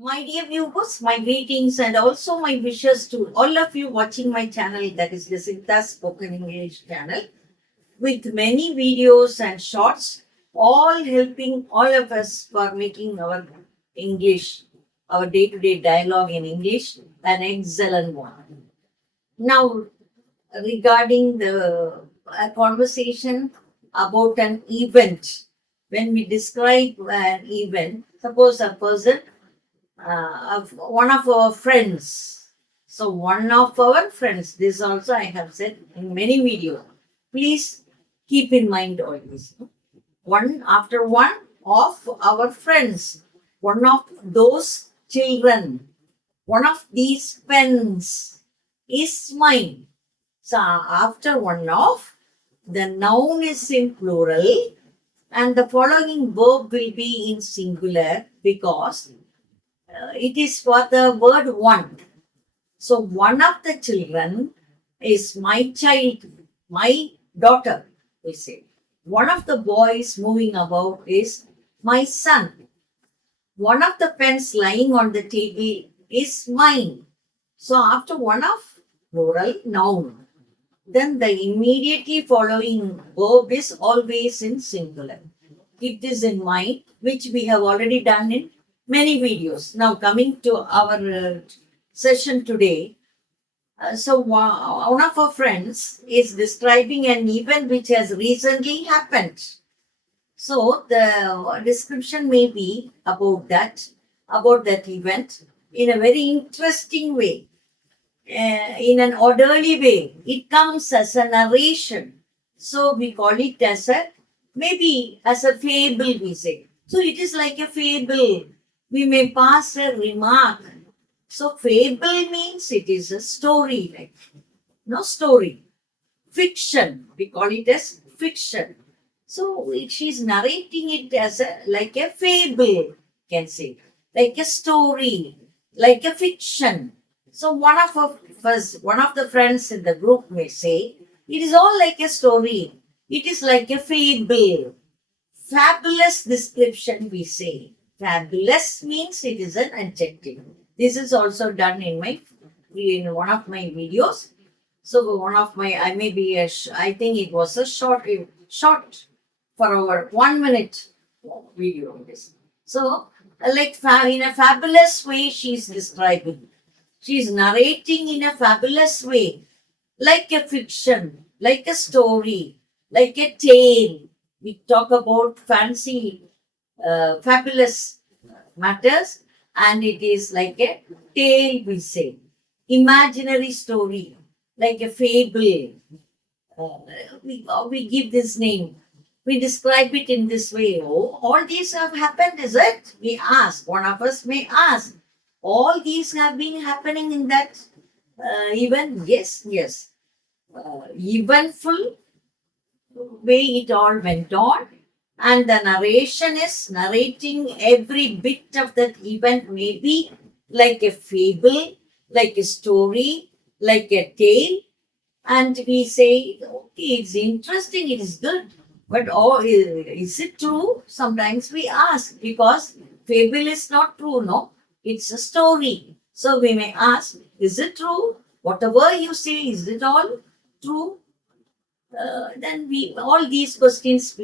My dear viewers, my greetings and also my wishes to all of you watching my channel, that is the Sinta Spoken English channel, with many videos and shorts, all helping all of us for making our English, our day-to-day dialogue in English, an excellent one. Now, regarding the conversation about an event, when we describe an event, suppose a person of one of our friends. So one of our friends, this also I have said in many videos. Please keep in mind all this. One after one of our friends, one of those children, one of these pens is mine. So after one of, the noun is in plural and the following verb will be in singular because it is for the word one. So one of the children is my child, my daughter, we say. One of the boys moving about is my son. One of the pens lying on the table is mine. So after one of plural noun, then the immediately following verb is always in singular. Keep this in mind, which we have already done in many videos. Now coming to our session today. So one of our friends is describing an event which has recently happened. So the description may be about that event in a very interesting way, in an orderly way. It comes as a narration. So we call it as a, maybe as a fable, we say. So it is like a fable. We may pass a remark. So fable means it is a story, like no story. Fiction. We call it as fiction. So she's narrating it as a like a fable, can say, like a story, like a fiction. So one of the friends in the group may say, it is all like a story. It is like a fable. Fabulous description, we say. Fabulous means it is an adjective. This is also done in one of my videos. So one of my, I may be I think it was a short for our 1 minute video on this. So in a fabulous way, she's describing. She's narrating in a fabulous way, like a fiction, like a story, like a tale. We talk about fancy, fabulous matters, and it is like a tale, we say. Imaginary story, like a fable. We give this name. We describe it in this way. Oh, all these have happened, is it? We ask. One of us may ask. All these have been happening in that event? Yes, yes. Eventful way it all went on, and the narration is narrating every bit of that event, maybe like a fable, like a story, like a tale. And we say, okay, it's interesting, it is good. But oh, is it true? Sometimes we ask because fable is not true, no? It's a story. So we may ask, is it true? Whatever you say, is it all true? Then we all these questions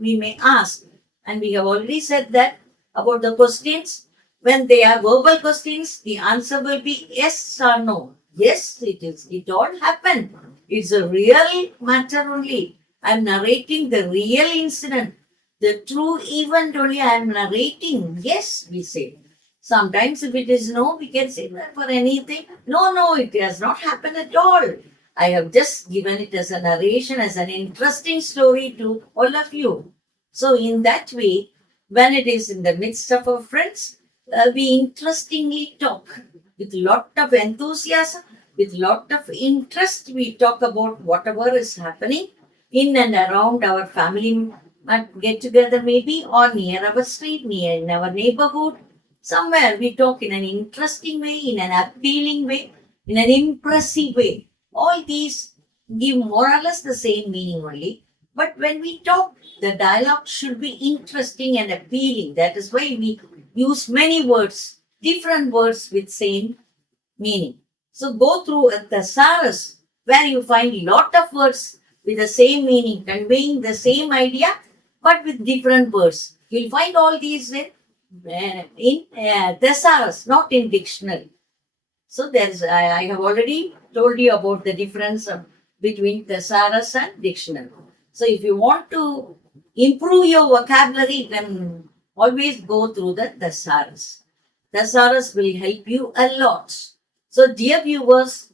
we may ask, and we have already said that about the questions. When they are verbal questions, the answer will be yes or no. Yes, it is. It all happened. It's a real matter only. I'm narrating the real incident, the true event only. I'm narrating. Yes, we say. Sometimes if it is no, we can say that for anything. No, it has not happened at all. I have just given it as a narration, as an interesting story to all of you. So, in that way, when it is in the midst of our friends, we interestingly talk with lot of enthusiasm, with lot of interest. We talk about whatever is happening in and around our family get together, maybe, or near our street, near in our neighborhood. Somewhere we talk in an interesting way, in an appealing way, in an impressive way. All these give more or less the same meaning only. But when we talk, the dialogue should be interesting and appealing. That is why we use many words different words with same meaning. So go through a thesaurus where you find lot of words with the same meaning, conveying the same idea, but with different words. You'll find all these in thesaurus, not in dictionary. So I have already told you about the difference between thesaurus and dictionary. So if you want to improve your vocabulary, then always go through the thesaurus. Thesaurus will help you a lot. So dear viewers,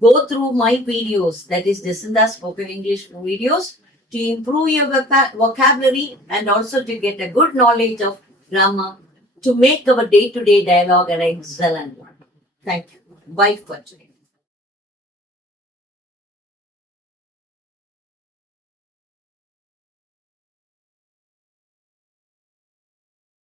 go through my videos, that is Jacinda Spoken English videos, to improve your vocabulary and also to get a good knowledge of grammar, to make our day-to-day dialogue an excellent one. Thank you. Bye for today.